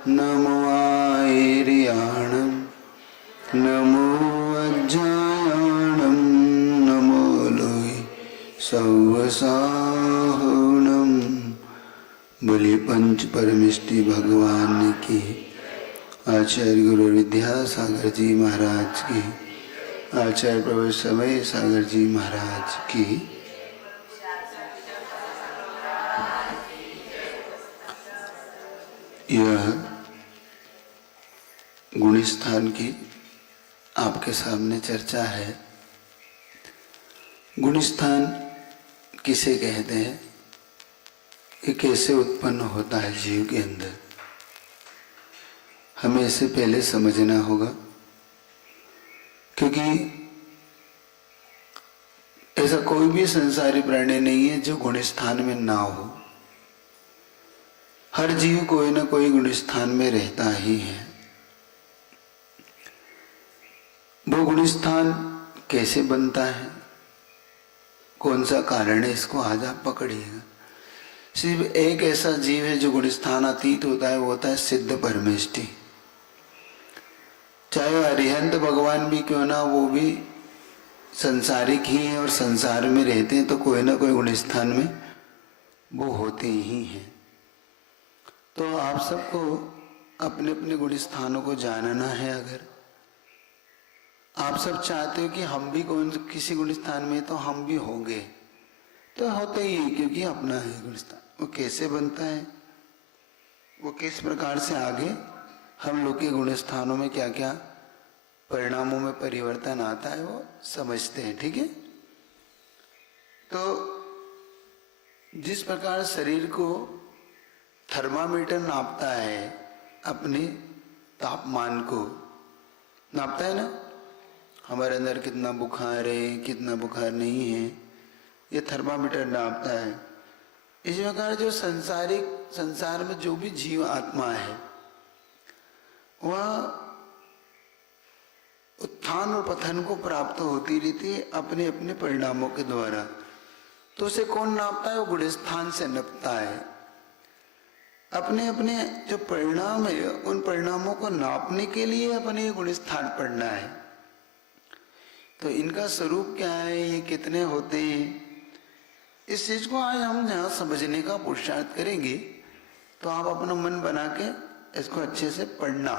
नमो आयर्याणं नमो वज्रायाणं नमो लोय सौवसाहुणं। बोले पंच परमेष्टि भगवान की, आचार्य गुरु विद्यासागर जी महाराज की, आचार्य प्रभु समय सागर जी महाराज की। यह गुणस्थान की आपके सामने चर्चा है। गुणस्थान किसे कहते हैं, ये कैसे उत्पन्न होता है जीव के अंदर, हमें इसे पहले समझना होगा। क्योंकि ऐसा कोई भी संसारी प्राणी नहीं है जो गुणस्थान में ना हो। हर जीव कोई ना कोई गुणस्थान में रहता ही है। वो गुणस्थान कैसे बनता है, कौन सा कारण है, इसको आज आप पकड़िएगा। सिर्फ एक ऐसा जीव है जो गुणस्थान अतीत होता है, वो होता है सिद्ध परमेष्टि। चाहे अरिहंत भगवान भी क्यों ना, वो भी संसारिक ही है और संसार में रहते हैं, तो कोई ना कोई गुणस्थान में वो होते ही हैं। तो आप सबको अपने अपने गुणस्थानों को जानना है। अगर आप सब चाहते हो कि हम भी किसी गुणस्थान में, तो हम भी होंगे, तो होते ही है, क्योंकि अपना है गुणस्थान। वो कैसे बनता है, वो किस प्रकार से आगे हम लोग के गुणस्थानों में क्या क्या परिणामों में परिवर्तन आता है, वो समझते हैं। ठीक है। तो जिस प्रकार शरीर को थर्मामीटर नापता है, अपने तापमान को नापता है ना, हमारे अंदर कितना बुखार है, कितना बुखार नहीं है, ये थर्मामीटर नापता है। इसी प्रकार जो संसार में जो भी जीव आत्मा है, वह उत्थान और पतन को प्राप्त होती रहती है अपने अपने परिणामों के द्वारा। तो उसे कौन नापता है, वो गुणस्थान से नापता है। अपने अपने जो परिणाम है, उन परिणामों को नापने के लिए अपने गुणस्थान पढ़ना है। तो इनका स्वरूप क्या है, ये कितने होते हैं, इस चीज को आज हम जहाँ समझने का पुरुषार्थ करेंगे। तो आप अपना मन बना के इसको अच्छे से पढ़ना।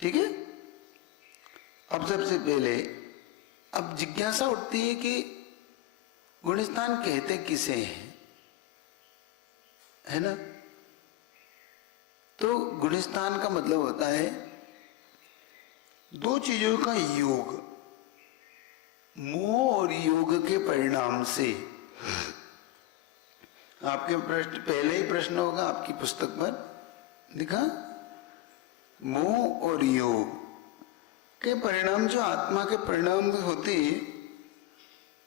ठीक है। अब सबसे पहले अब जिज्ञासा उठती है कि गुणस्थान कहते किसे हैं, है ना। तो गुणस्थान का मतलब होता है दो चीजों का योग, मोह और योग के परिणाम से। आपके प्रश्न पहले ही प्रश्न होगा आपकी पुस्तक पर लिखा, मोह और योग के परिणाम जो आत्मा के परिणाम होते हैं,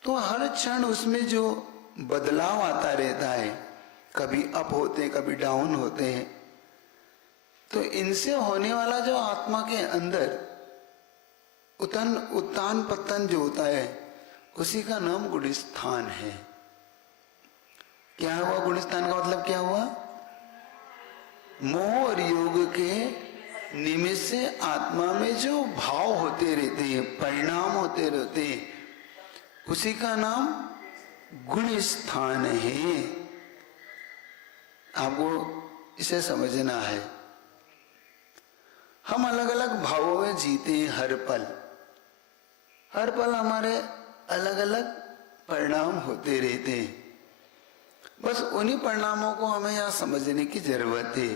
तो हर क्षण उसमें जो बदलाव आता रहता है, कभी अप होते हैं, कभी डाउन होते हैं। तो इनसे होने वाला जो आत्मा के अंदर उत्तान पतन जो होता है, उसी का नाम गुणस्थान है। क्या हुआ गुणस्थान का मतलब, क्या हुआ, मोह और योग के निमित्त से आत्मा में जो भाव होते रहते हैं, परिणाम होते रहते हैं, उसी का नाम गुणस्थान है। आपको इसे समझना है। हम अलग अलग भावों में जीते हैं हर पल। हर पल हमारे अलग अलग परिणाम होते रहते हैं। बस उन्हीं परिणामों को हमें यहाँ समझने की जरूरत है।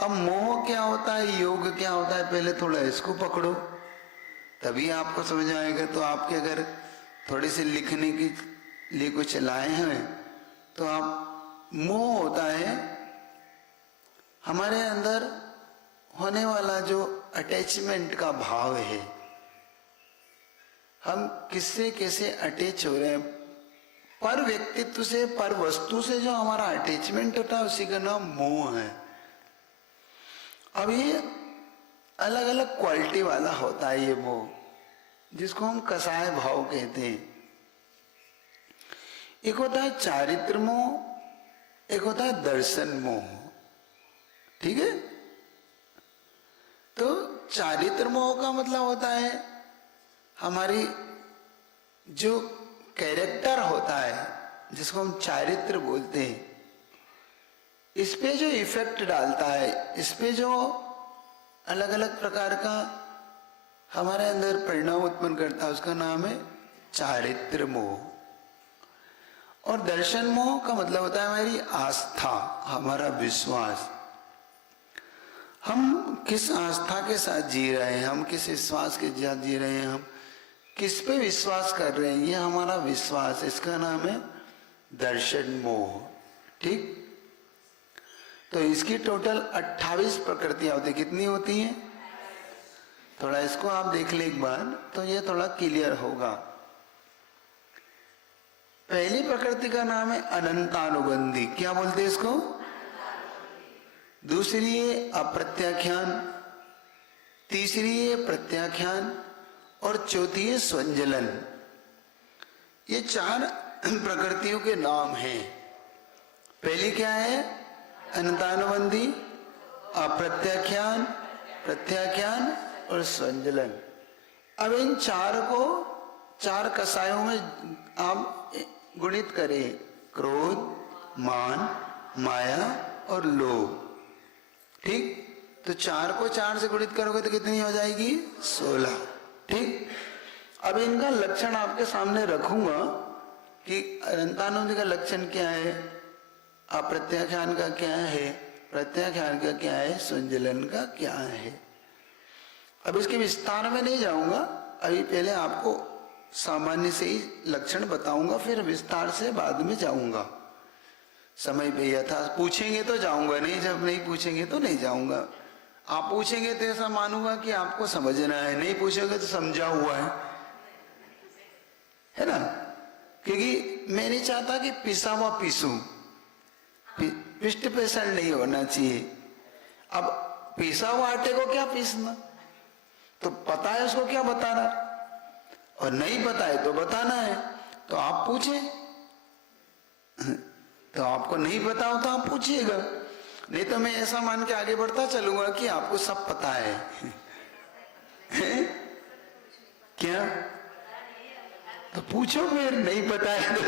अब मोह क्या होता है, योग क्या होता है, पहले थोड़ा इसको पकड़ो, तभी आपको समझ आएगा। तो आपके अगर थोड़ी सी लिखने के लिए कुछ लाए हैं, तो आप, मोह होता है हमारे अंदर होने वाला जो अटैचमेंट का भाव है। हम किससे कैसे अटैच हो रहे हैं, पर व्यक्तित्व से, पर वस्तु से जो हमारा अटैचमेंट होता है, उसी का नाम मोह है। अब ये अलग अलग क्वालिटी वाला होता है ये मोह, जिसको हम कसाय भाव कहते हैं। एक होता है चारित्र मोह, एक होता है दर्शन मोह। ठीक है। तो चारित्र मोह का मतलब होता है हमारी जो कैरेक्टर होता है, जिसको हम चारित्र बोलते हैं, इस पे जो इफेक्ट डालता है, इस पे जो अलग अलग प्रकार का हमारे अंदर परिणाम उत्पन्न करता है, उसका नाम है चारित्र मोह। और दर्शन मोह का मतलब होता है हमारी आस्था, हमारा विश्वास। हम किस आस्था के साथ जी रहे हैं, हम किस विश्वास के साथ जी रहे हैं, हम किस पे विश्वास कर रहे हैं, ये हमारा विश्वास, इसका नाम है दर्शन मोह। ठीक। तो इसकी टोटल 28 प्रकृतियां होती, कितनी होती हैं? थोड़ा इसको आप देख ले एक बार, तो ये थोड़ा क्लियर होगा। पहली प्रकृति का नाम है अनंतानुबंधी। क्या बोलते हैं इसको? दूसरी है अप्रत्याख्यान, तीसरी है प्रत्याख्यान और चौथी है स्वंजलन। ये 4 प्रकृतियों के नाम हैं। पहली क्या है? अनंतानुबंधी, अप्रत्याख्यान, प्रत्याख्यान और स्वंजलन। अब इन 4 को 4 कसायों में आप गुणित करें, क्रोध, मान, माया और लोभ। ठीक। तो 4 को 4 से गुणित करोगे तो कितनी हो जाएगी? 16। ठीक। अब इनका लक्षण आपके सामने रखूंगा कि अनंतानुबंधी का लक्षण क्या है, अप्रत्याख्यान का क्या है, प्रत्याख्यान का क्या है, स्वंजलन का क्या है। अब इसके विस्तार में नहीं जाऊंगा, अभी पहले आपको सामान्य से ही लक्षण बताऊंगा, फिर विस्तार से बाद में जाऊंगा। समय पे यथा पूछेंगे तो जाऊंगा, नहीं जब नहीं पूछेंगे तो नहीं जाऊंगा। आप पूछेंगे तो ऐसा मानूंगा कि आपको समझना है, नहीं पूछोगे तो समझा हुआ है ना। क्योंकि मैं नहीं चाहता कि पिसा हुआ पीसूं, पिष्ट पेषण नहीं होना चाहिए। अब पिसा हुआ आटे को क्या पीसना, तो पता है उसको क्या बताना, और नहीं पता है तो बताना है। तो आप पूछे, तो आपको नहीं पता हो तो आप पूछिएगा, नहीं तो मैं ऐसा मान के आगे बढ़ता चलूंगा कि आपको सब पता है। क्या? तो पूछो, फिर नहीं पता है तो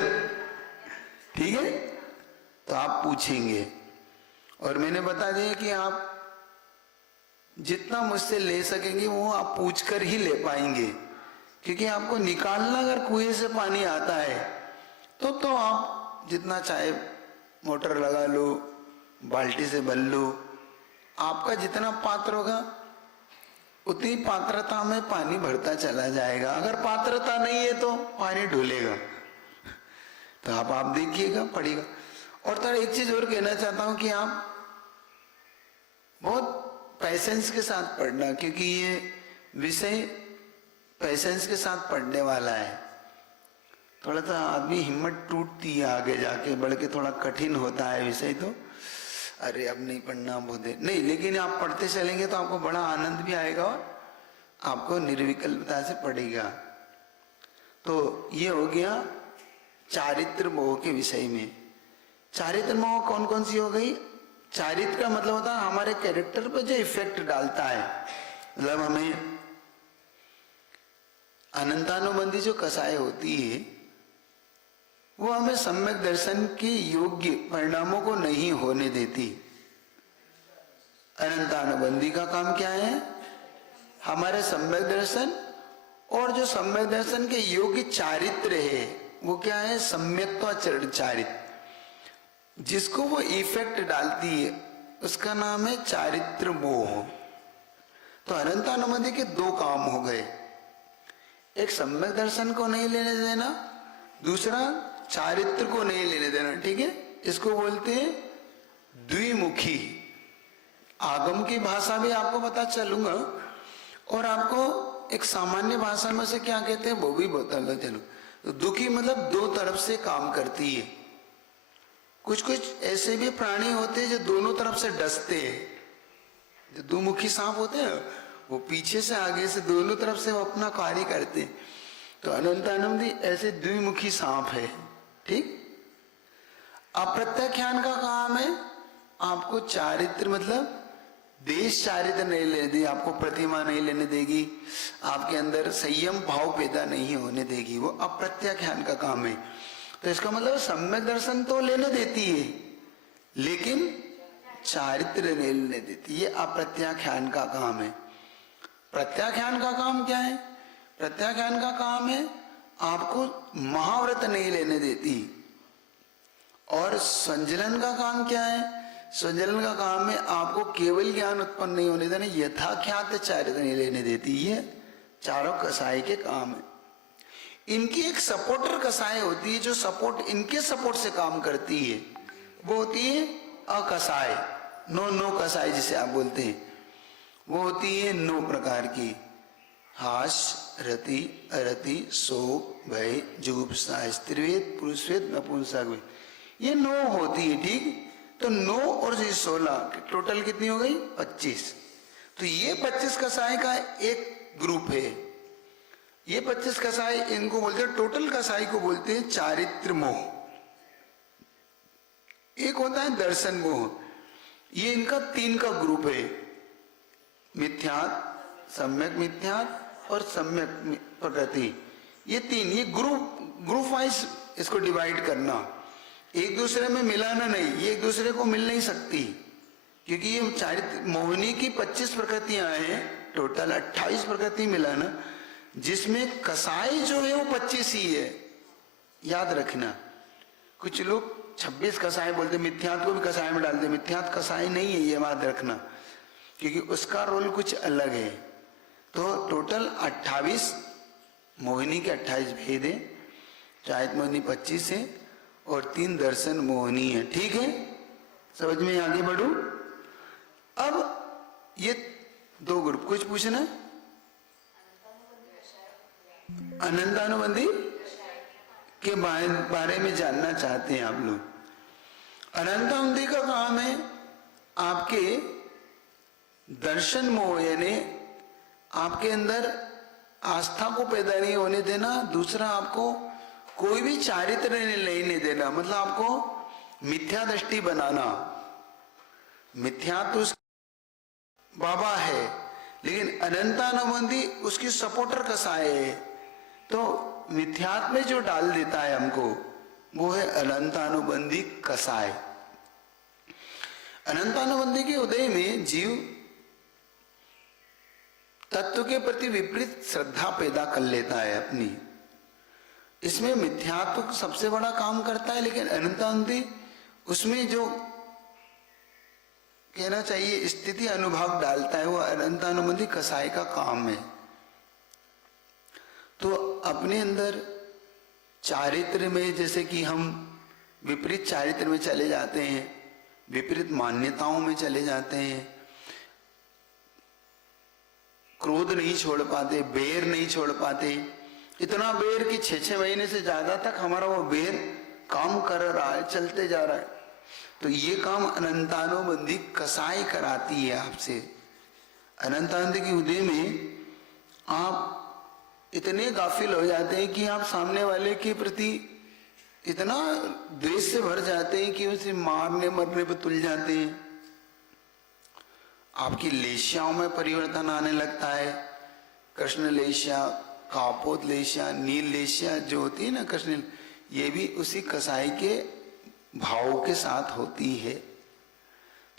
ठीक है, तो आप पूछेंगे। और मैंने बता दिया कि आप जितना मुझसे ले सकेंगे वो आप पूछकर ही ले पाएंगे, क्योंकि आपको निकालना अगर कुएं से पानी आता है तो आप जितना चाहे मोटर लगा लो, बाल्टी से भर लो, आपका जितना पात्र होगा उतनी पात्रता में पानी भरता चला जाएगा। अगर पात्रता नहीं है तो पानी ढुलेगा। तो आप देखिएगा, पड़ेगा। और तो एक चीज और कहना चाहता हूं कि आप बहुत पैसेंस के साथ पढ़ना, क्योंकि ये विषय पैसेंस के साथ पढ़ने वाला है। थोड़ा सा आदमी हिम्मत टूटती है आगे जाके बढ़ के, थोड़ा कठिन होता है विषय, तो अरे अब नहीं पढ़ना बोधे नहीं, लेकिन आप पढ़ते चलेंगे तो आपको बड़ा आनंद भी आएगा और आपको निर्विकल्पता से पड़ेगा। तो ये हो गया चारित्र मोह के विषय में। चारित्र मोह कौन कौन सी हो गई? चारित्र का मतलब होता है हमारे कैरेक्टर पर जो इफेक्ट डालता है, मतलब हमें अनंतानुबंधी जो कसाय होती है वो हमें सम्यक दर्शन के योग्य परिणामों को नहीं होने देती। अनंतानुबंधी का काम क्या है? हमारे सम्यक दर्शन, और जो सम्यक दर्शन के योग्य चारित्र है वो क्या है? सम्यक्त्वाचरण चारित्र, जिसको वो इफेक्ट डालती है उसका नाम है चारित्र मोह। तो अनंतानुबंधी के 2 काम हो गए, एक सम्यक दर्शन को नहीं लेने देना, दूसरा चारित्र को नहीं लेने देना। ठीक है, इसको बोलते हैं द्विमुखी। आगम की भाषा भी आपको पता चलूंगा, और आपको एक सामान्य भाषा में से क्या कहते हैं वो भी बताना चलूं। तो दुखी मतलब 2 तरफ से काम करती है। कुछ कुछ ऐसे भी प्राणी होते हैं जो दोनों तरफ से डसते हैं, जो दुमुखी सांप होते हैं, वो पीछे से आगे से दोनों तरफ से वो अपना कार्य करते हैं। तो अनंतानुबंधी ऐसे द्विमुखी सांप है। ठीक। अप्रत्याख्यान का काम है आपको चारित्र मतलब देश चारित्र नहीं लेने देगी, आपको प्रतिमा नहीं लेने देगी, आपके अंदर संयम भाव पैदा नहीं होने देगी, वो अप्रत्याख्यान का काम है। तो इसका मतलब सम्यक दर्शन तो लेने देती है लेकिन चारित्र नहीं लेने देती, ये अप्रत्याख्यान का काम है। प्रत्याख्यान का काम क्या है? प्रत्याख्यान का काम है आपको महाव्रत नहीं लेने देती। और संजलन का काम क्या है? संजलन का काम है आपको केवल ज्ञान उत्पन्न नहीं होने देना, यथाख्यात चारित्र नहीं लेने देती। ये चारों कसाई के काम है। इनकी एक सपोर्टर कसाई होती है जो सपोर्ट, इनके सपोर्ट से काम करती है, वो होती है अकसाय, नो कसाई जिसे आप बोलते हैं, वो होती है 9 प्रकार की। हास, रति, अरति, शोक, भय, जुगुप्सा, स्त्रीवेद, पुरुषवेद, नपुंसकवेद, ये 9 होती है। ठीक, तो 9 और 16 टोटल कितनी हो गई? 25। तो ये 25 कसाई का एक ग्रुप है। ये 25 कसाई, इनको बोलते हैं, टोटल कसाई को बोलते हैं चारित्र मोह। एक होता है दर्शन मोह, ये इनका 3 का ग्रुप है, मिथ्यात्, सम्यक मिथ्यात् और सम्यक प्रकृति। ये 3, ये ग्रुप वाइज इसको डिवाइड करना, एक दूसरे में मिलाना नहीं, ये एक दूसरे को मिल नहीं सकती, क्योंकि ये चारित्र मोहिनी की 25 प्रकृतियां हैं, टोटल 28 प्रकृति मिलाना, जिसमें कसाई जो है वो 25 ही है। याद रखना, कुछ लोग 26 कसाई बोलते, मिथ्यात् को भी कसाई में डालते, मिथ्यात् कसाई नहीं है, ये याद रखना, क्योंकि उसका रोल कुछ अलग है। तो टोटल 28 मोहिनी के 28 भेद है, चारित्र मोहिनी 25 है और 3 दर्शन मोहिनी है। ठीक है, समझ में आगे बढ़ू। अब ये 2 ग्रुप, कुछ पूछना? अनंतानुबंधी के बारे में जानना चाहते हैं आप लोग। अनंतानुबंधी का काम है आपके दर्शन मोह, यानी आपके अंदर आस्था को पैदा नहीं होने देना, दूसरा आपको कोई भी चारित्र नहीं लेने देना, मतलब आपको मिथ्या दृष्टि बनाना। मिथ्या तो बाबा है, लेकिन अनंतानुबंधी उसकी सपोर्टर कसाई है, तो मिथ्यात्व में जो डाल देता है हमको, वो है अनंतानुबंधी कसाई। अनंतानुबंधी के उदय में जीव तत्व के प्रति विपरीत श्रद्धा पैदा कर लेता है अपनी, इसमें मिथ्यात्व सबसे बड़ा काम करता है, लेकिन अनंतानुबंधी उसमें जो कहना चाहिए स्थिति अनुभव डालता है, वो अनंतानुबंधी कसाई का काम है। तो अपने अंदर चारित्र में, जैसे कि हम विपरीत चारित्र में चले जाते हैं, विपरीत मान्यताओं में चले जाते हैं, क्रोध नहीं छोड़ पाते, बैर नहीं छोड़ पाते, इतना बैर कि 6-6 महीने से ज्यादा तक हमारा वो बैर काम कर रहा है, चलते जा रहा है, तो ये काम अनंतानुबंधी कसाई कराती है आपसे। अनंतानुबंधी के उदय में आप इतने गाफिल हो जाते हैं कि आप सामने वाले के प्रति इतना द्वेष से भर जाते हैं कि उसे मारने मरने पर तुल जाते हैं। आपकी लेश्याओं में परिवर्तन आने लगता है, कृष्ण लेश्या, कापोत लेश्या, नील लेश्या जो होती है ना कृष्ण, ये भी उसी कसाई के भाव के साथ होती है।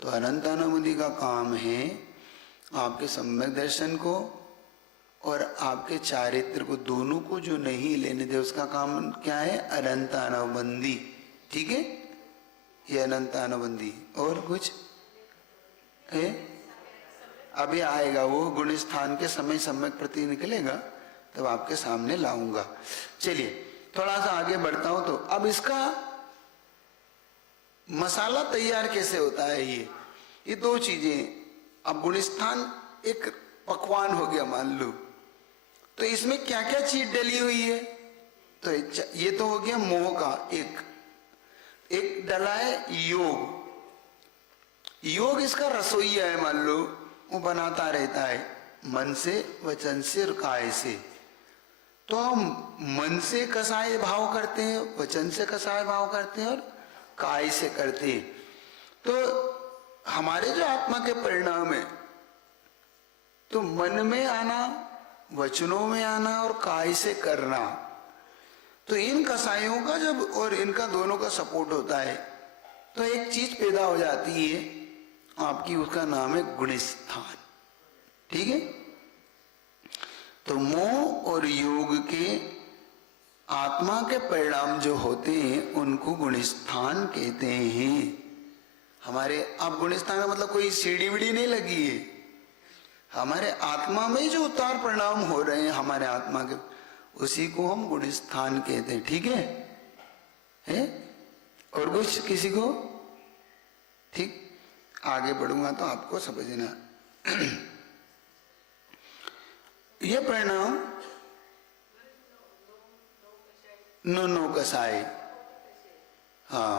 तो अनंतानुबंधी का काम है आपके सम्यक दर्शन को और आपके चारित्र को, दोनों को जो नहीं लेने दे, उसका काम क्या है? अनंतानुबंधी। ठीक है, ये अनंतानुबंधी। और कुछ है? अभी आएगा वो गुण स्थान के समय सम्यक प्रति निकलेगा तब आपके सामने लाऊंगा। चलिए थोड़ा सा आगे बढ़ता हूं। तो अब इसका मसाला तैयार कैसे होता है? ये 2 चीजें। अब गुणस्थान एक पकवान हो गया मान लो, तो इसमें क्या क्या चीज डली हुई है? तो ये तो हो गया मोह का एक डला है योग। योग इसका रसोईया है, मान लो वो बनाता रहता है मन से, वचन से और काय से। तो हम मन से कसाय भाव करते हैं, वचन से कसाय भाव करते हैं और काय से करते हैं। तो हमारे जो आत्मा के परिणाम है, तो मन में आना, वचनों में आना और काय से करना, तो इन कसायों का जब और इनका दोनों का सपोर्ट होता है तो एक चीज पैदा हो जाती है आपकी, उसका नाम है गुणस्थान। ठीक है, तो मोह और योग के आत्मा के परिणाम जो होते हैं उनको गुणस्थान कहते हैं। हमारे अब गुणस्थान का मतलब कोई सीढ़ी वीढ़ी नहीं लगी है, हमारे आत्मा में जो उतार परिणाम हो रहे हैं हमारे आत्मा के, उसी को हम गुणस्थान कहते हैं। ठीक है? और कुछ किसी को? ठीक, आगे बढ़ूंगा तो आपको समझना। ये परिणाम नो कसाय, हाँ,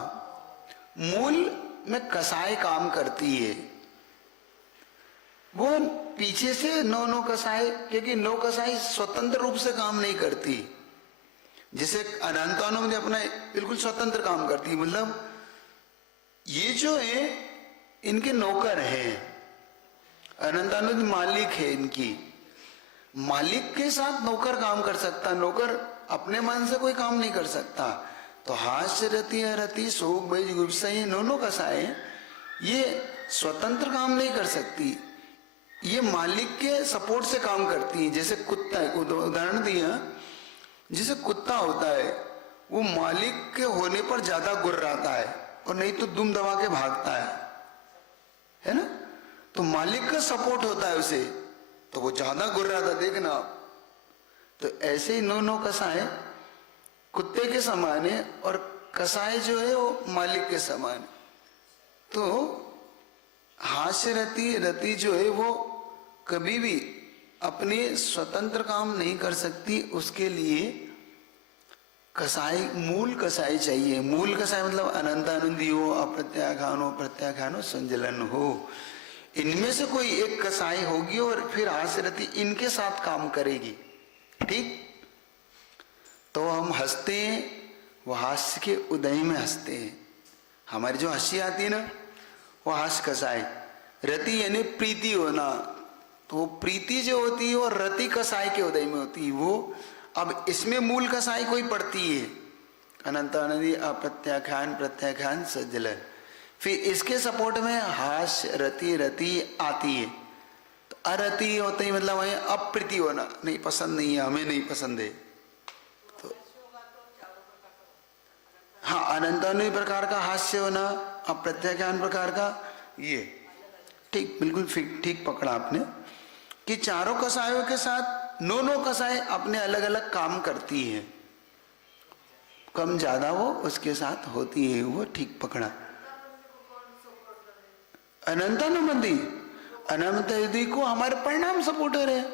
मूल में कसाय काम करती है, वो पीछे से नो कसाय, क्योंकि नो कसाई स्वतंत्र रूप से काम नहीं करती, जिसे अनंतानुमति अपना बिल्कुल स्वतंत्र काम करती है। मतलब ये जो है इनके नौकर हैं, अनंतानुमति मालिक है इनकी, मालिक के साथ नौकर काम कर सकता, नौकर अपने मन से कोई काम नहीं कर सकता। तो हास्य रति रति शोक भय गुस्सा, ये नो कसाय ये स्वतंत्र काम नहीं कर सकती, ये मालिक के सपोर्ट से काम करती है। जैसे कुत्ता है, उदाहरण दिया, जैसे कुत्ता होता है वो मालिक के होने पर ज्यादा गुर्राता है और नहीं तो दुम दबा के भागता है ना, तो मालिक का सपोर्ट होता है उसे, तो वो ज्यादा गुर्राता, देखना। तो ऐसे ही नो कसाय कुत्ते के समान है और कसाय जो है वो मालिक के समान है। तो हास्य रति जो है वो कभी भी अपने स्वतंत्र काम नहीं कर सकती, उसके लिए कसाई, मूल कसाई चाहिए। मूल कसाई मतलब अनंतानंदी हो, अप्रत्याख्यान हो, प्रत्याख्यान हो, संजलन हो, इनमें से कोई एक कसाई होगी और फिर हास्य रति इनके साथ काम करेगी। ठीक, तो हम हंसते हैं, वो हास्य के उदय में हंसते हैं, हमारी जो हंसी आती है ना वो हास्य कसाई। रति यानी प्रीति होना, तो वो प्रीति जो होती है वो रति कसाई के उदय में होती है। वो अब इसमें मूल कसाई कोई पड़ती है, अनंतानंदी, अप्रत्याख्यान, प्रत्याख्यान, सज्जलन, फिर इसके सपोर्ट में हास्य रति आती है। तो अरति होते ही मतलब वही अप्रीति होना, नहीं पसंद नहीं है, हमें नहीं पसंद है। तो हाँ, अनंतानंदी प्रकार का हास्य होना, अप्रत्याख्यान प्रकार का, ये ठीक, बिल्कुल ठीक पकड़ा आपने कि चारों कसायों के साथ नो कसाय अपने अलग अलग काम करती है, कम ज्यादा वो उसके साथ होती है, वो ठीक पकड़ा। अनंतानुमति, अनंतानुमति को हमारे परिणाम सपोर्टर है,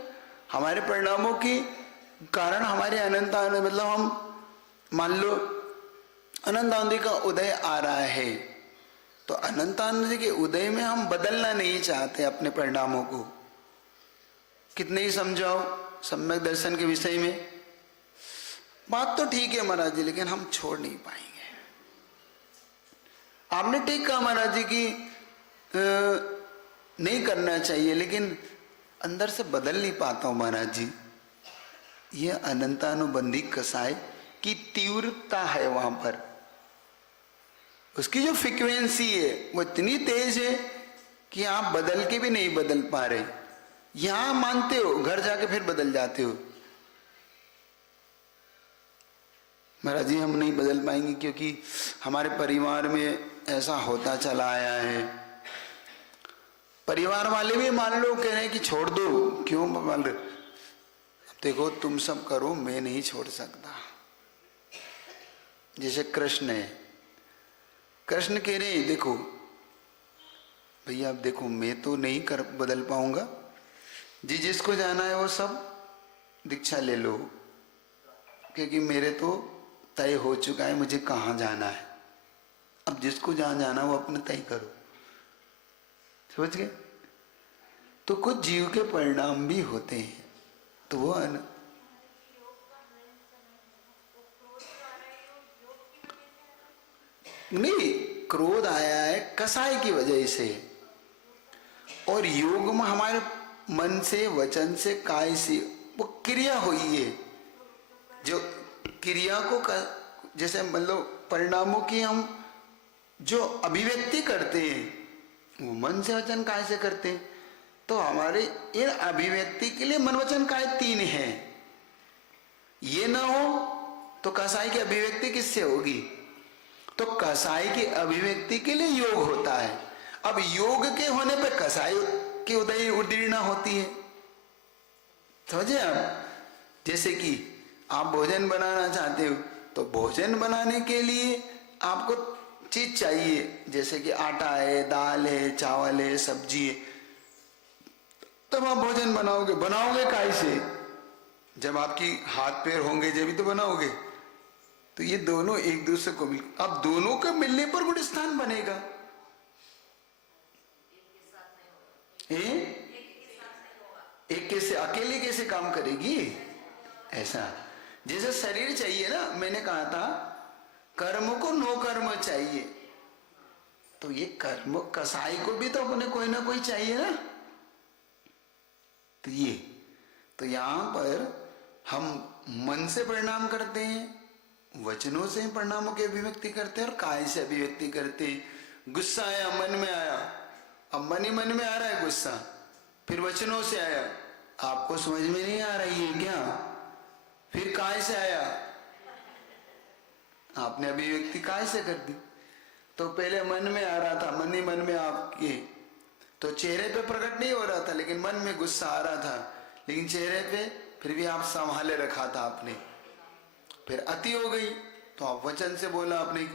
हमारे परिणामों के कारण हमारे अनंतानुमति, मतलब हम मान लो अनंतानुमति का उदय आ रहा है, तो अनंतानुमति के उदय में हम बदलना नहीं चाहते अपने परिणामों को। कितने ही समझाओ सम्यक दर्शन के विषय में, बात तो ठीक है महाराज जी, लेकिन हम छोड़ नहीं पाएंगे। आपने ठीक कहा महाराज जी की नहीं करना चाहिए, लेकिन अंदर से बदल नहीं पाता हूं महाराज जी। ये अनंतानुबंधी कसाय की तीव्रता है, वहां पर उसकी जो फ्रीक्वेंसी है वो इतनी तेज है कि आप बदल के भी नहीं बदल पा रहे। यहां मानते हो, घर जाके फिर बदल जाते हो, महाराज जी हम नहीं बदल पाएंगे क्योंकि हमारे परिवार में ऐसा होता चला आया है। परिवार वाले भी मान लो कह रहे हैं कि छोड़ दो, क्यों मान लो, देखो तुम सब करो, मैं नहीं छोड़ सकता। जैसे कृष्ण है, कृष्ण कह रहे हैं देखो भैया, अब देखो मैं तो नहीं कर बदल पाऊंगा, जी जिसको जाना है वो सब दीक्षा ले लो, क्योंकि मेरे तो तय हो चुका है मुझे कहाँ जाना है। अब जिसको जहां जाना वो अपने तय करो, समझ गए। तो कुछ जीव के परिणाम भी होते हैं, तो वो नहीं, क्रोध आया है कसाय की वजह से, और योग में हमारे मन से, वचन से, काय से वो क्रिया हुई है। जो क्रिया को जैसे मतलब परिणामों की हम जो अभिव्यक्ति करते हैं वो मन से, वचन, काय से करते हैं। तो हमारे इन अभिव्यक्ति के लिए मन, वचन, काय तीन है। ये ना हो तो कसाई की अभिव्यक्ति किससे होगी? तो कसाई की अभिव्यक्ति के लिए योग होता है। अब योग के होने पर कसाई की उदय उदीर्णा होती है। समझे आप? जैसे कि आप भोजन बनाना चाहते हो तो भोजन बनाने के लिए आपको चीज चाहिए, जैसे कि आटा है, दाल है, चावल है, सब्जी है। तब आप भोजन बनाओगे। बनाओगे काय से? जब आपकी हाथ पैर होंगे जब भी तो बनाओगे। तो ये दोनों एक दूसरे को मिल, अब दोनों के मिलने पर गुण स्थान बनेगा। एक कैसे, अकेले कैसे काम करेगी? ऐसा जैसे शरीर चाहिए ना, मैंने कहा था कर्म को नो कर्म चाहिए। तो ये कर्म कसाई को भी तो अपने कोई ना कोई चाहिए ना। तो ये तो यहां पर हम मन से परिणाम करते हैं, वचनों से परिणामों की अभिव्यक्ति करते हैं और काय से अभिव्यक्ति करते हैं। गुस्सा आया, मन में आया, अब मन ही मन में आ रहा है गुस्सा, फिर वचनों से आया, आपको समझ में नहीं आ रही है क्या? फिर काय से आया, आपने अभिव्यक्ति काय से कर दी। तो पहले मन में आ रहा था, मन ही मन में आपके तो चेहरे पे प्रकट नहीं हो रहा था, लेकिन मन में गुस्सा आ रहा था, लेकिन चेहरे पे फिर भी आप संभाले रखा था आपने। फिर अति हो गई तो आप वचन से बोला आपने।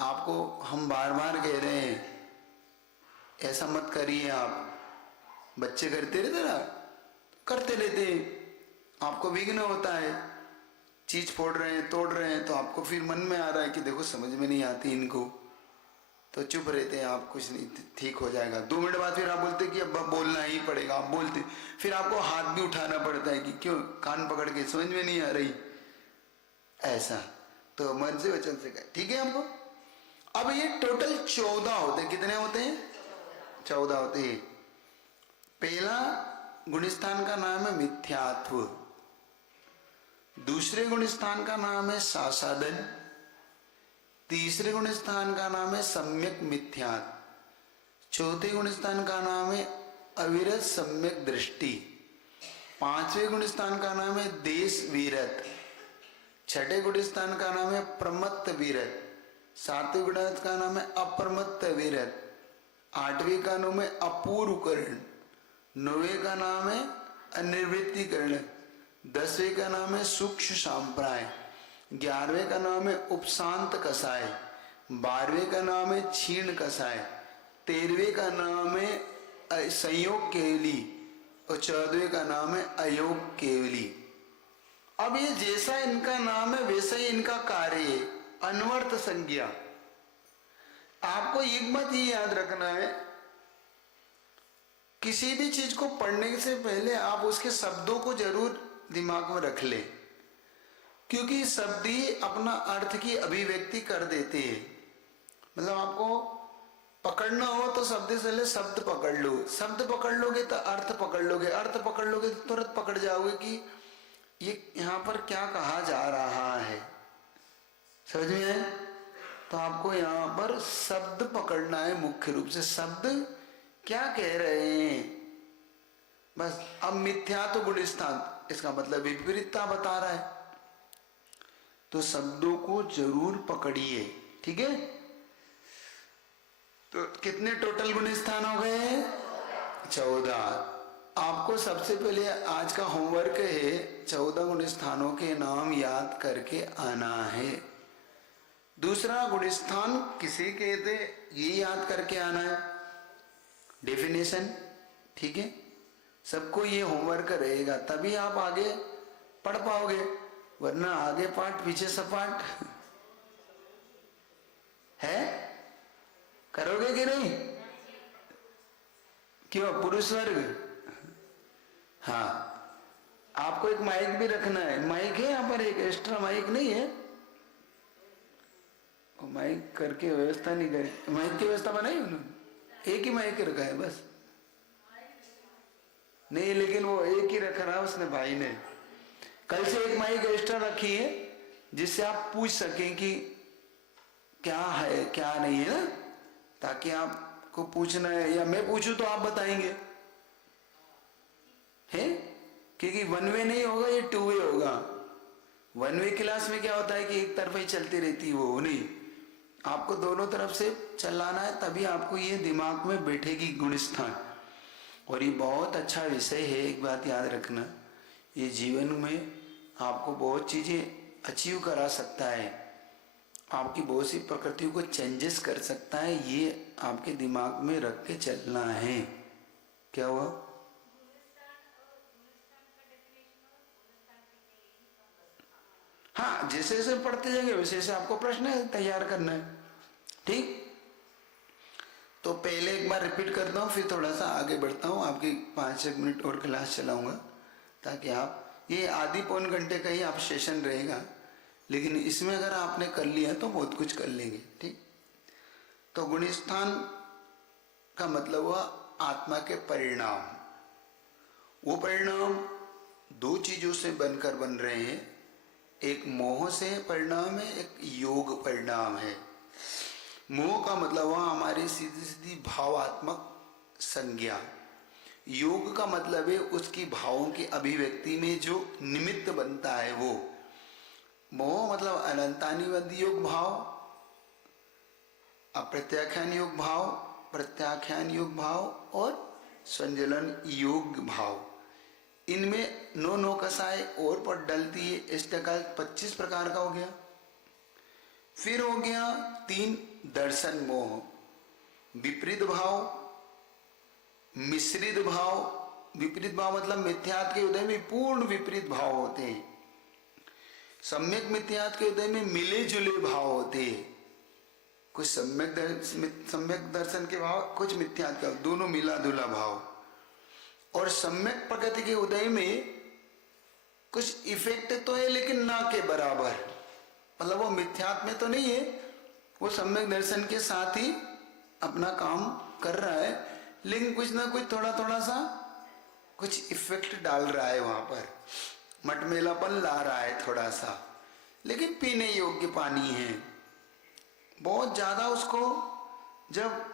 आपको हम बार बार कह रहे हैं ऐसा मत करिए आप। बच्चे करते रहते ना, करते रहते, आपको विघ्न होता है, चीज फोड़ रहे हैं, तोड़ रहे हैं, तो आपको फिर मन में आ रहा है कि देखो समझ में नहीं आती इनको, तो चुप रहते हैं आप, कुछ नहीं, ठीक हो जाएगा। 2 मिनट बाद फिर आप बोलते कि अब बोलना ही पड़ेगा, आप बोलते, फिर आपको हाथ भी उठाना पड़ता है कि क्यों, कान पकड़ के, समझ में नहीं आ रही। ऐसा तो मन से, वचन से, ठीक है हमको। अब ये टोटल 14 होते हैं। कितने होते हैं? 14 होते हैं। पहला गुणस्थान का नाम है मिथ्यात्व, दूसरे गुणस्थान का नाम है सासादन, तीसरे गुणस्थान का नाम है सम्यक मिथ्यात्व, चौथे गुणस्थान का नाम है अविरत सम्यक दृष्टि, पांचवें गुणस्थान का नाम है देश वीरत, छठे गुणस्थान का नाम है प्रमत्त वीरत, सातवें गुणस्थान का नाम है अप्रमत्त वीरत, आठवें का नाम है अपूर्वकरण, नौवें का नाम है अनिवृत्तिकरण, 10वें का नाम है सूक्ष्म सांप्राय, 11वें का नाम है उपशांत कसाय, 12वें का नाम है क्षीण कसाय, 13वें का नाम है संयोग केवली और 14वें का नाम है अयोग केवली। अब ये जैसा इनका नाम है वैसा ही इनका कार्य है, अनवर्त संज्ञा। आपको एक बात ये याद रखना है, किसी भी चीज को पढ़ने से पहले आप उसके शब्दों को जरूर दिमाग में रख ले, क्योंकि शब्द ही अपना अर्थ की अभिव्यक्ति कर देते हैं। मतलब आपको पकड़ना हो तो शब्द से पहले शब्द पकड़ लो, शब्द पकड़ लोगे तो अर्थ पकड़ लोगे, अर्थ पकड़ लोगे तो तुरंत पकड़ जाओगे कि ये यहाँ पर क्या कहा जा रहा है। समझ में आए? तो आपको यहाँ पर शब्द पकड़ना है, मुख्य रूप से शब्द क्या कह रहे हैं बस। अब मिथ्या तो गुणस्थान, इसका मतलब विपरीतता बता रहा है, तो शब्दों को जरूर पकड़िए, ठीक है। तो कितने टोटल गुणस्थान हो गए? 14। आपको सबसे पहले आज का होमवर्क है 14 गुणस्थानों के नाम याद करके आना है। दूसरा गुणस्थान किसे कहते ये याद करके आना है, डेफिनेशन, ठीक है। सबको ये होमवर्क रहेगा, तभी आप आगे पढ़ पाओगे, वरना आगे पाठ पीछे सपाट है। करोगे कि नहीं? क्यों? पुरुष वर्ग, हाँ, आपको एक माइक भी रखना है। माइक है यहाँ पर, एक एक्स्ट्रा माइक नहीं है, माइक करके व्यवस्था नहीं करी, माइक की व्यवस्था बनाई उन्होंने, एक ही माइक रखा है बस, नहीं, लेकिन वो एक ही रखा रहा उसने भाई ने। कल से एक माइक एक्स्ट्रा रखी है जिससे आप पूछ सकें कि क्या है क्या नहीं है ना, ताकि आपको पूछना है या मैं पूछूं तो आप बताएंगे, है? क्योंकि वन वे नहीं होगा, ये टू वे होगा। वन वे क्लास में क्या होता है कि एक तरफ ही चलती रहती है, वो नहीं, आपको दोनों तरफ से चलाना है, तभी आपको ये दिमाग में बैठेगी गुणस्थान। और ये बहुत अच्छा विषय है, एक बात याद रखना, ये जीवन में आपको बहुत चीजें अचीव करा सकता है, आपकी बहुत सी प्रकृतियों को चेंजेस कर सकता है, ये आपके दिमाग में रख के चलना है। क्या हुआ? हाँ, जैसे जैसे पढ़ते जाएंगे वैसे वैसे आपको प्रश्न तैयार करना है, ठीक? तो पहले एक बार रिपीट करता हूँ, फिर थोड़ा सा आगे बढ़ता हूँ, आपकी 5-1 मिनट और क्लास चलाऊंगा, ताकि आप, ये आधी पौन घंटे का ही आप सेशन रहेगा, लेकिन इसमें अगर आपने कर लिया तो बहुत कुछ कर लेंगे, ठीक? तो गुणस्थान का मतलब हुआ आत्मा के परिणाम। वो परिणाम दो चीजों से बनकर बन रहे हैं, एक मोह से परिणाम है, एक योग परिणाम है। मोह का मतलब हुआ हमारी सीधी सीधी भावात्मक संज्ञा, योग का मतलब है उसकी भावों की अभिव्यक्ति में जो निमित्त बनता है वो। मोह मतलब अनंतानिवद योग भाव, अप्रत्याख्यान योग भाव, प्रत्याख्यान योग भाव और संजलन योग भाव। इनमें 9 कसाय और पर डलती है, इस टका 25 प्रकार का हो गया। फिर हो गया 3 दर्शन मोह, विपरीत भाव, मिश्रित भाव। विपरीत भाव मतलब मिथ्यात्व के उदय में पूर्ण विपरीत भाव होते हैं, सम्यक मिथ्यात्व के उदय में मिले जुले भाव होते हैं। कुछ सम्यक दर्शन के भाव, कुछ मिथ्यात्व, दोनों मिला जुला भाव। और सम्यक प्रकृति के उदय में कुछ इफेक्ट तो है लेकिन ना के बराबर, मतलब वो मिथ्यात्व में तो नहीं है, वो सम्यक दर्शन के साथ ही अपना काम कर रहा है, लेकिन कुछ ना कुछ थोड़ा थोड़ा सा कुछ इफेक्ट डाल रहा है, वहां पर मटमेलापन ला रहा है थोड़ा सा, लेकिन पीने योग्य पानी है। बहुत ज्यादा उसको जब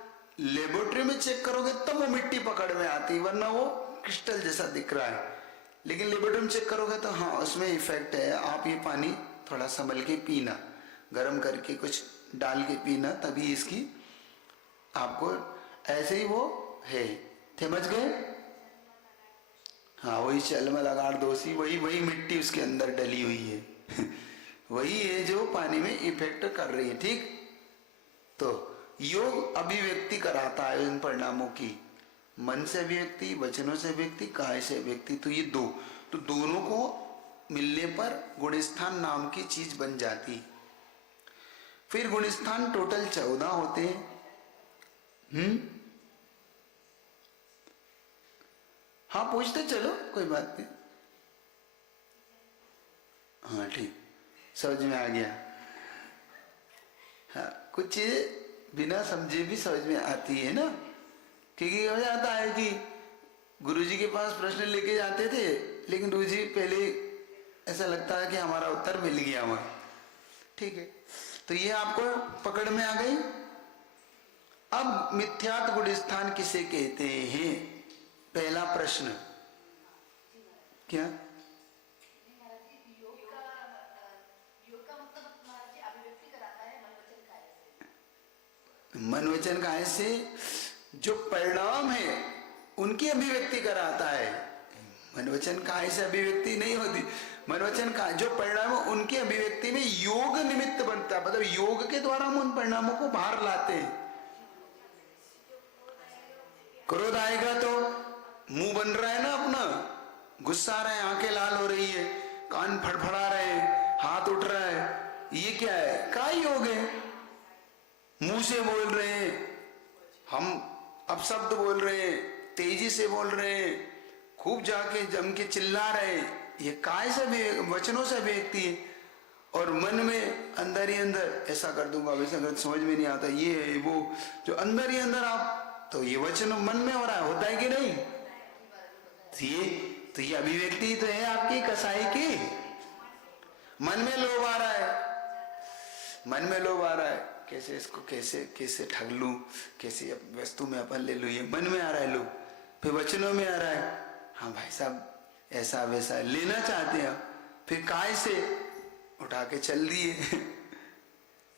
लेबोरेटरी में चेक करोगे तब वो मिट्टी पकड़ में आती है, वरना वो क्रिस्टल जैसा दिख रहा है। लेकिन लेबोरेटरी में चेक करोगे तो हाँ उसमें इफेक्ट है, आप ये पानी थोड़ा संभल के पीना, गर्म करके कुछ डाल के पीना, तभी इसकी आपको ऐसे ही वो है। समझ गए? हाँ, वही चलमल अगाड़ दोषी, वही मिट्टी उसके अंदर डली हुई है वही है जो पानी में इफेक्ट कर रही है, ठीक? तो योग अभिव्यक्ति कराता है इन परिणामों की, मन से अभिव्यक्ति, वचनों से अभिव्यक्ति, काय से अभिव्यक्ति। तो ये दो, तो दोनों को मिलने पर गुणस्थान नाम की चीज बन जाती। फिर गुणस्थान टोटल 14 होते हैं। हाँ, पूछते चलो, कोई बात नहीं। हाँ ठीक, समझ में आ गया। हाँ, कुछ चीजें बिना समझे भी समझ में आती है ना, क्योंकि हो जाता है कि गुरुजी के पास प्रश्न लेके जाते थे, लेकिन गुरुजी पहले ऐसा लगता है कि हमारा उत्तर मिल गया वहां, ठीक है? तो ये आपको पकड़ में आ गई। अब मिथ्यात्व गुणस्थान किसे कहते हैं? पहला प्रश्न क्या? मन वचन काय से जो परिणाम है उनकी अभिव्यक्ति कराता है। मन वचन काय से अभिव्यक्ति नहीं होती, मन वचन का जो परिणाम है उनकी अभिव्यक्ति में योग निमित्त बनता है, मतलब योग के द्वारा हम उन परिणामों को बाहर लाते हैं। क्रोध आएगा तो मुंह बन रहा है ना अपना, गुस्सा आ रहा है, आंखें लाल हो रही है, कान फड़फड़ा रहे हैं, हाथ उठ रहा है, ये क्या है? क्या योग है? मुंह से बोल रहे हैं हम, अपशब्द बोल रहे हैं, तेजी से बोल रहे हैं, खूब जाके जम के चिल्ला रहे हैं, ये काय से वचनों से अभिव्यक्ति है। और मन में अंदर ही अंदर ऐसा कर दूंगा, वैसा कर, समझ में नहीं आता, ये है वो, जो अंदर ही अंदर आप, तो ये वचन मन में हो रहा है, होता है कि नहीं? तो ये अभिव्यक्ति तो है आपकी कसाई की। मन में लोभ आ रहा है, मन में लोभ आ रहा है, कैसे इसको कैसे कैसे ठग लूं, कैसे वस्तु में अपन ले लूं, ये मन में आ रहा है लोभ। फिर वचनों में आ रहा है, हाँ भाई साहब ऐसा वैसा लेना चाहते हैं, फिर काय से उठा के चल दिए।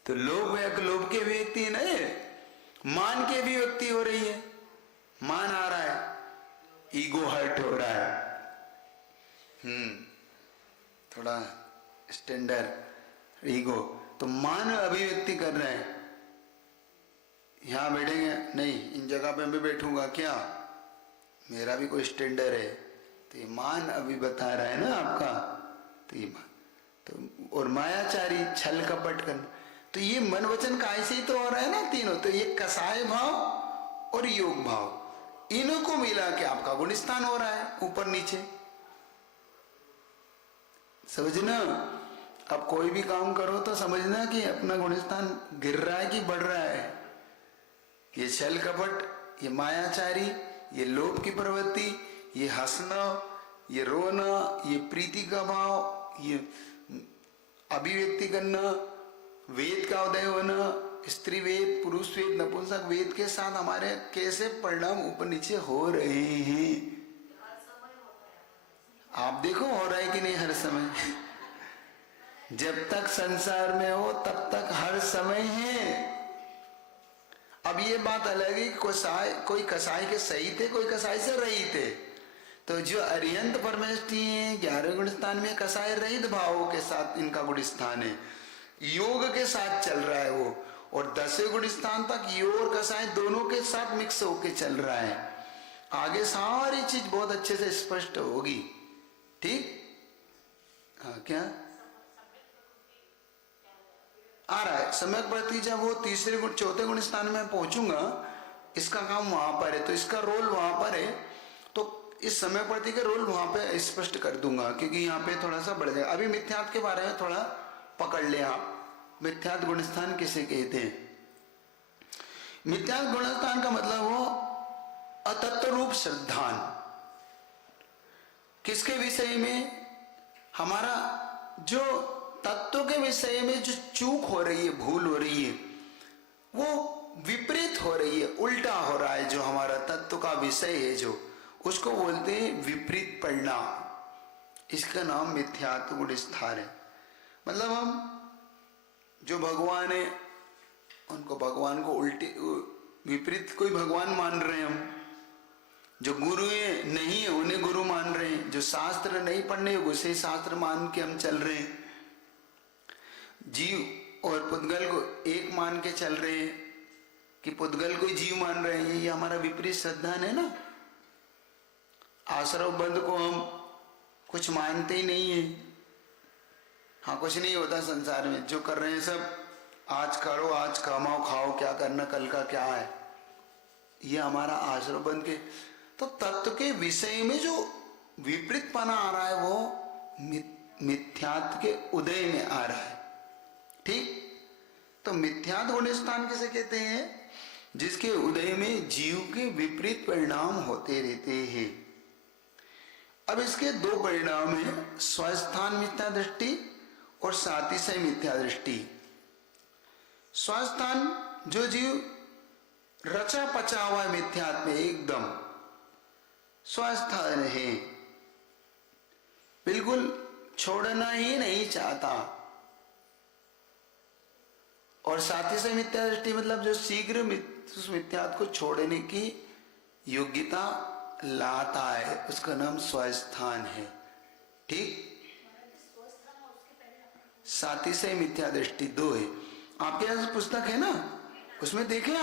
तो लोभ लोभ की अभिव्यक्ति नहीं, मान की अभिव्यक्ति हो रही है। मान आ रहा है, ईगो हर्ट हो रहा है, थोड़ा स्टैंडर्ड ईगो, तो मान अभिव्यक्ति कर रहे हैं। यहां बैठेंगे नहीं, इन जगह पे मैं बैठूंगा क्या, मेरा भी कोई स्टैंडर्ड है, तो ये मान अभी बता रहा है ना आपका। तो ये मान तो, और मायाचारी छल कपट करना, तो ये मन वचन काय से ही तो हो रहा है ना तीनों। तो ये कसाय भाव और योग भाव, इन्हों को मिला के आपका गुणस्थान हो रहा है, ऊपर नीचे। समझना, अब कोई भी काम करो तो समझना कि अपना गुणस्थान गिर रहा है कि बढ़ रहा है। ये छल कपट, ये मायाचारी, ये लोभ की प्रवृत्ति, ये हंसना, ये रोना, ये प्रीति का भाव, ये अभिव्यक्ति करना, वेद का उदय होना, स्त्री वेद, पुरुष वेद, नपुंसक वेद के साथ हमारे कैसे परिणाम ऊपर नीचे हो रहे हैं। आप देखो हो रहा है कि नहीं हर समय। जब तक संसार में हो तब तक हर समय है। अब ये बात अलग है, कोई कसाई के सही थे, कोई कसाई से रही थे। तो जो अरिहंत परमेष्ठी है 11 गुण स्थान में कसाई रहित भावों के साथ इनका गुण स्थान है, योग के साथ चल रहा है वो, और 10वें गुण स्थान तक योग और कसाई दोनों के साथ मिक्स होके चल रहा है। आगे सारी चीज बहुत अच्छे से स्पष्ट होगी। ठीक, हाँ क्या आ रहा है सम्यक प्रति, जब वो तीसरे गुण चौथे गुण स्थान में पहुंचूंगा, इसका काम वहां पर है, तो इसका रोल वहां पर है, तो इस समय प्रति के रोल वहां पे स्पष्ट कर दूंगा, क्योंकि यहाँ पे थोड़ा सा बढ़ जाएगा। अभी मिथ्यात्व के बारे में थोड़ा पकड़ ले आप। मिथ्यात्व गुणस्थान किसे कहते हैं? मिथ्यात्व गुणस्थान का मतलब वो अतत्व रूप श्रद्धान, किसके विषय में, हमारा जो तत्व के विषय में जो चूक हो रही है, भूल हो रही है, वो विपरीत हो रही है, उल्टा हो रहा है, जो हमारा तत्व का विषय है जो, उसको बोलते हैं विपरीत परिणाम। इसका नाम मिथ्यात्व गुणस्थान है। मतलब हम जो भगवान है उनको, भगवान को उल्टी विपरीत कोई भगवान मान रहे हैं हम, जो गुरु है नहीं है उन्हें गुरु मान रहे हैं, जो शास्त्र नहीं पढ़ने उसे शास्त्र मान के हम चल रहे हैं, जीव और पुद्गल को एक मान के चल रहे हैं कि पुद्गल को जीव मान रहे हैं, ये हमारा विपरीत श्रद्धा है ना। आश्रव बंध को हम कुछ मानते ही नहीं है। हाँ, कुछ नहीं होता संसार में, जो कर रहे हैं सब आज करो, आज कमाओ खाओ, क्या करना कल का क्या है, ये हमारा आश्रव बंध के। तो तत्व के विषय में जो विपरीतपना आ रहा है वो मिथ्यात्व के उदय में आ रहा है। ठीक, तो मिथ्यात्व गुणस्थान किसे कहते हैं? जिसके उदय में जीव के विपरीत परिणाम होते रहते हैं। अब इसके दो परिणाम हैं, स्वस्थान मिथ्या दृष्टि और सातिशय मिथ्या दृष्टि। स्वस्थान जो जीव रचा पचा हुआ है मिथ्यात्व में, एकदम स्वस्थान है, बिल्कुल छोड़ना ही नहीं चाहता। और सातिशय मिथ्या दृष्टि मतलब जो शीघ्र उस मिथ्यात्व को छोड़ने की योग्यता लाता है, उसका नाम स्वस्थान है। ठीक, सातिशय मिथ्या दृष्टि दो है। आपके पास पुस्तक है ना, उसमें देखें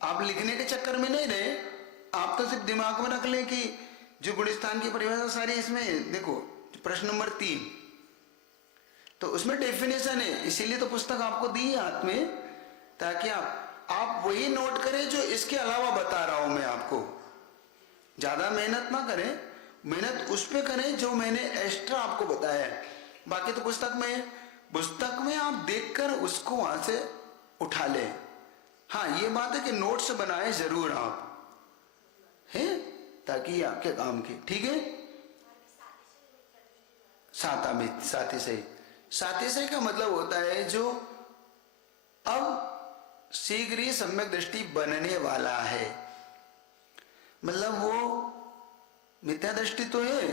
आप लिखने के चक्कर में नहीं रहे, आप तो सिर्फ दिमाग में रख लें कि जो गुणस्थान की परिभाषा सारी इसमें है। देखो प्रश्न नंबर 3, तो उसमें डेफिनेशन है, इसीलिए तो पुस्तक आपको दी है हाथ में, ताकि आप वही नोट करें जो इसके अलावा बता रहा हूं मैं आपको। ज्यादा मेहनत ना करें, मेहनत उस पे करें जो मैंने एक्स्ट्रा आपको बताया है। बाकी तो पुस्तक में आप देखकर उसको वहां से उठा लें। हाँ, ये बात है कि नोट्स बनाए जरूर आप, हैं, ताकि आपके काम के, ठीक है। साथी सही का मतलब होता है जो अब शीघ्र ही सम्यक दृष्टि बनने वाला है, मतलब वो मिथ्या दृष्टि तो है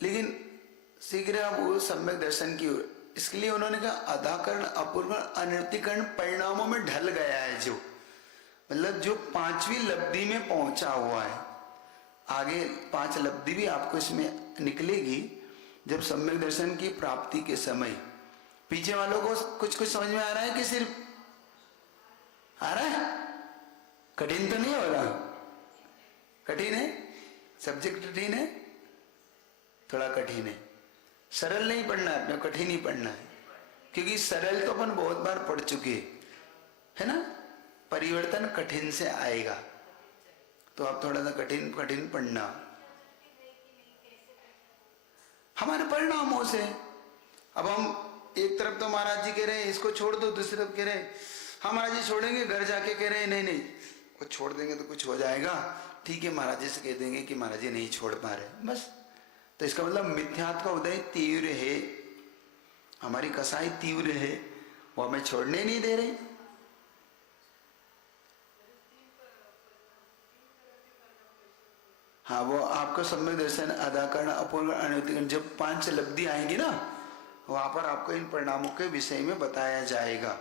लेकिन शीघ्र अब वो सम्यक दर्शन की ओर, इसलिए उन्होंने कहा अधाकरण अपूर्वकरण अनृतिकरण परिणामों में ढल गया है, जो मतलब जो पांचवी लब्धि में पहुंचा हुआ है। आगे 5 लब्धि भी आपको इसमें निकलेगी जब सम्यक दर्शन की प्राप्ति के समय। पीछे वालों को कुछ कुछ समझ में आ रहा है कि सिर्फ आ रहा है, कठिन तो नहीं हो रहा? कठिन है, सब्जेक्ट कठिन है, थोड़ा कठिन है। सरल नहीं पढ़ना है अपने, कठिन ही पढ़ना है, क्योंकि सरल तो अपन बहुत बार पढ़ चुके है ना। परिवर्तन कठिन से आएगा, तो आप थोड़ा सा कठिन कठिन पढ़ना। हमारे परिणामों से अब हम एक तरफ तो महाराज जी कह रहे हैं इसको छोड़ दो, दूसरी तरफ कह रहे हैं हाँ महाराज जी छोड़ेंगे, घर जाके कह रहे हैं नहीं नहीं कुछ छोड़ देंगे तो कुछ हो जाएगा, ठीक है महाराज जी से कह देंगे कि महाराज जी नहीं छोड़ पा रहे, बस। तो इसका मतलब मिथ्यात्व का उदय तीव्र है, हमारी कसाई तीव्र है, वो हमें छोड़ने नहीं दे रही। हाँ, वो आपको सम्यक दर्शन अधाकरण अपूर्ण अनृतिकरण जब 5 लब्धि आएंगी ना, वहां पर आपको इन परिणामों के विषय में बताया जाएगा।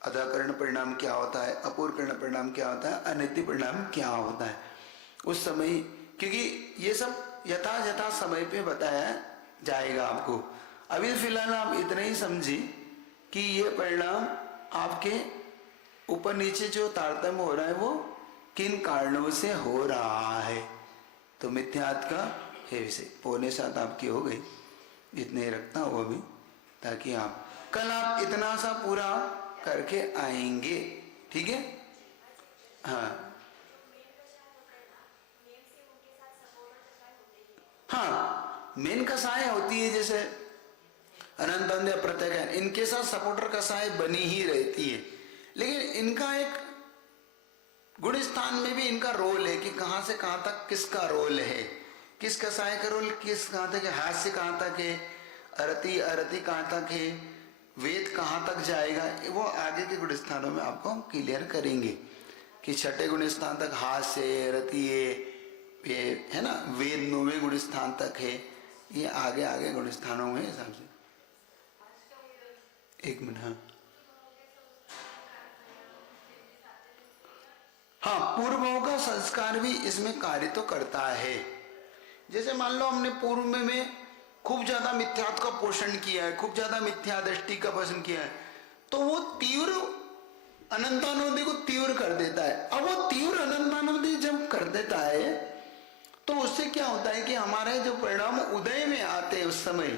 अधाकरण परिणाम क्या होता है, अपूर्वकरण परिणाम क्या होता है, अनित्य परिणाम क्या होता है उस समय, क्योंकि ये सब यथा समय पे बताया जाएगा आपको। अभी फिलहाल आप इतना ही समझिए कि ये परिणाम आपके ऊपर नीचे जो तारतम्य हो रहा है वो किन कारणों से हो रहा है। तो मिथ्यात्व का है विषय। 6:45 आपकी हो गई, इतने ही रखता वो भी, ताकि आप कल आप इतना सा पूरा करके आएंगे, ठीक है। हाँ हाँ, मेन कसाय होती है जैसे अनंत प्रत्यय, इनके साथ सपोर्टर कसाय बनी ही रहती है, लेकिन इनका एक गुण स्थान में भी इनका रोल है कि कहां से कहां तक किसका रोल है, किस कसाय का रोल किस कहां तक है, हाथ से कहां तक है, अरति कहां तक है, वेद कहां तक जाएगा, वो आगे के गुण स्थानों में आपको हम क्लियर करेंगे कि 6ठे गुण स्थान तक हाथ से रति है ना, वेद 9वें गुण स्थान तक है, ये आगे आगे गुण स्थानों में हिसाब से। एक मिनट, हाँ पूर्वों का संस्कार भी इसमें कार्य तो करता है। जैसे मान लो हमने पूर्व में खूब ज्यादा मिथ्यात्व का पोषण किया है, खूब ज्यादा मिथ्या दृष्टि का पोषण किया है, तो वो तीव्र अनंतानुवृत्ति को तीव्र कर देता है। अब वो तीव्र अनंतानुवृत्ति जब कर देता है तो उससे क्या होता है कि हमारे जो परिणाम उदय में आते हैं उस समय,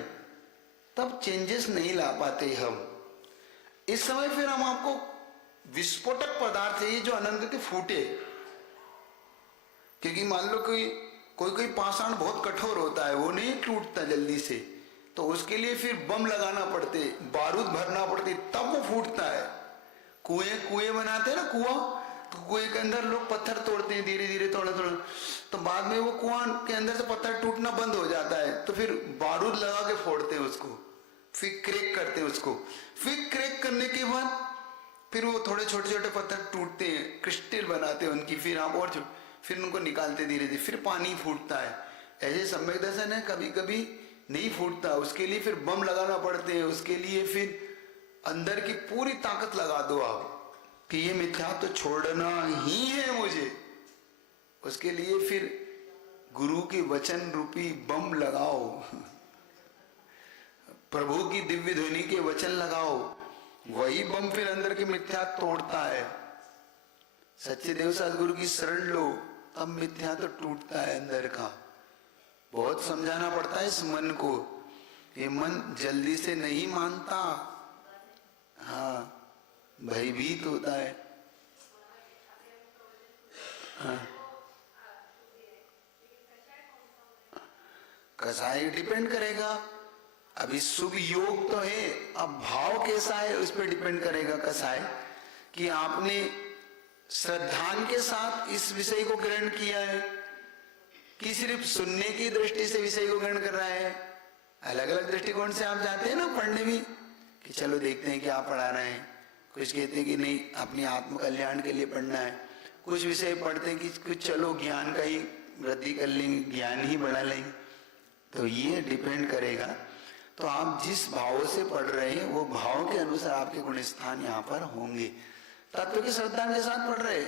तब चेंजेस नहीं ला पाते हम। इस समय फिर हम आपको विस्फोटक पदार्थ चाहिए जो अनंत के फूटे, क्योंकि मान लो कोई पाषाण बहुत कठोर होता है, वो नहीं टूटता जल्दी से, तो उसके लिए फिर बम लगाना पड़ते, बारूद भरना पड़ती, तब वो फूटता है। कुएं बनाते हैं ना, कुआं, तो कुएं के अंदर लोग पत्थर तोड़ते हैं धीरे धीरे थोड़ा थोड़ा, तो बाद में वो कुआं के अंदर से पत्थर टूटना बंद हो जाता है, तो फिर बारूद लगा के फोड़ते हैं उसको, फिर क्रैक करते हैं उसको, फिर क्रैक करने के बाद फिर वो थोड़े छोटे छोटे पत्थर टूटते हैं, क्रिस्टल बनाते हैं उनकी, फिर आप और फिर उनको निकालते धीरे धीरे, फिर पानी फूटता है। ऐसे सम्यक दर्शन है, कभी कभी नहीं फूटता, उसके लिए फिर बम लगाना पड़ते हैं, उसके लिए फिर अंदर की पूरी ताकत लगा दो आप कि ये मिथ्या तो छोड़ना ही है मुझे, उसके लिए फिर गुरु की वचन रूपी बम लगाओ, प्रभु की दिव्य ध्वनि के वचन लगाओ, वही बम फिर अंदर के मिथ्या तोड़ता है। सच्चे देव सदगुरु की शरण लो, तब मिथ्या तो टूटता है अंदर का। बहुत समझाना पड़ता है इस मन को, ये मन जल्दी से नहीं मानता, हाँ भयभीत होता है। हाँ, कसाई डिपेंड करेगा, अभी शुभ योग तो है, अब भाव कैसा है उस पर डिपेंड करेगा कसाई, कि आपने श्रद्धान के साथ इस विषय को ग्रहण किया है सिर्फ सुनने की दृष्टि से विषय को ग्रहण कर रहा है, अलग अलग दृष्टिकोण से आप जाते हैं ना पढ़ने भी, कि चलो देखते हैं क्या पढ़ा रहे हैं। कुछ कहते हैं कि नहीं अपनी आत्म कल्याण के लिए पढ़ना है, कुछ विषय पढ़ते हैं कि कुछ चलो ज्ञान का ही वृद्धि कर लेंगे, ज्ञान ही बढ़ा लेंगे। तो ये डिपेंड करेगा। तो आप जिस भाव से पढ़ रहे हैं वो भाव के अनुसार आपके गुण स्थान यहाँ पर होंगे। तत्व की श्रद्धा के साथ पढ़ रहे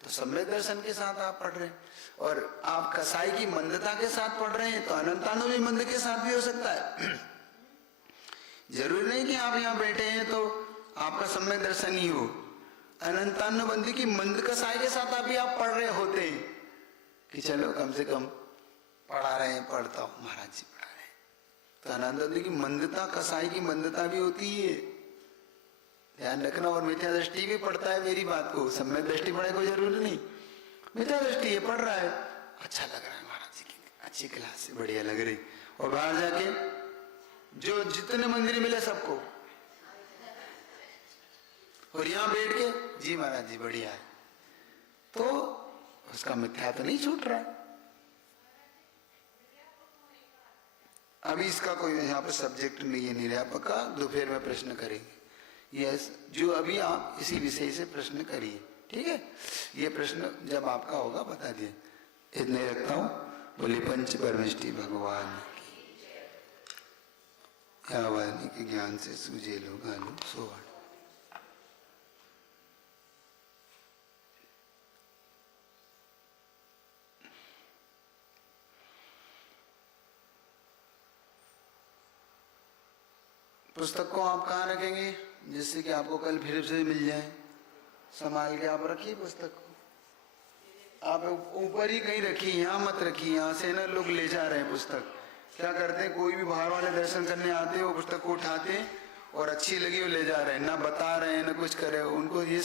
तो सम्यक दर्शन के साथ आप पढ़ रहे हैं, और आप कसाई की मंदता के साथ पढ़ रहे हैं तो अनंतानुभवी मंद के साथ भी हो सकता है। जरूरी नहीं कि आप यहाँ बैठे हैं तो आपका सम्यक दर्शन ही हो। अनंतानुभवी की मंद कसाई के साथ आप पढ़ रहे होते हैं कि चलो कम से कम पढ़ा रहे हैं, पढ़ता हूं महाराज जी पढ़ा रहे हैं। तो अनंतानुभवी की मंदता, कसाई की मंदता भी होती है, ध्यान रखना। और मिथ्या दृष्टि भी पढ़ता है मेरी बात को, सम्यक दृष्टि पढ़े कोई जरूरी नहीं, मिथ्या दृष्टि है पढ़ रहा है, अच्छा लग रहा है महाराज जी की अच्छी क्लास से बढ़िया लग रही, और बाहर जाके जो जितने मंदिर मिले सबको, और यहाँ बैठ के जी महाराज जी बढ़िया है, तो उसका मिथ्या तो नहीं छूट रहा है। अभी इसका कोई यहाँ पर सब्जेक्ट नहीं है निर्यापक का, दोपहर में प्रश्न करेंगे। यस, जो अभी आप इसी विषय से प्रश्न करिए, ठीक है। ये प्रश्न जब आपका होगा बता दिए। इतने रखता हूँ। बोले पंच परमेष्टि भगवान या वाणी के ज्ञान से सूझे लोग आलू सोवान। पुस्तक को आप कहाँ रखेंगे जिससे कि आपको कल फिर से मिल जाए? संभाल के आप रखिए पुस्तक को। आप ऊपर ही कहीं रखिए, यहाँ मत रखिए, यहाँ से ना लोग ले जा रहे हैं पुस्तक। क्या करते हैं, कोई भी बाहर वाले दर्शन करने आते हैं वो पुस्तक को उठाते हैं और अच्छी लगी वो ले जा रहे हैं, ना बता रहे हैं ना कुछ कर रहे हैं। उनको ये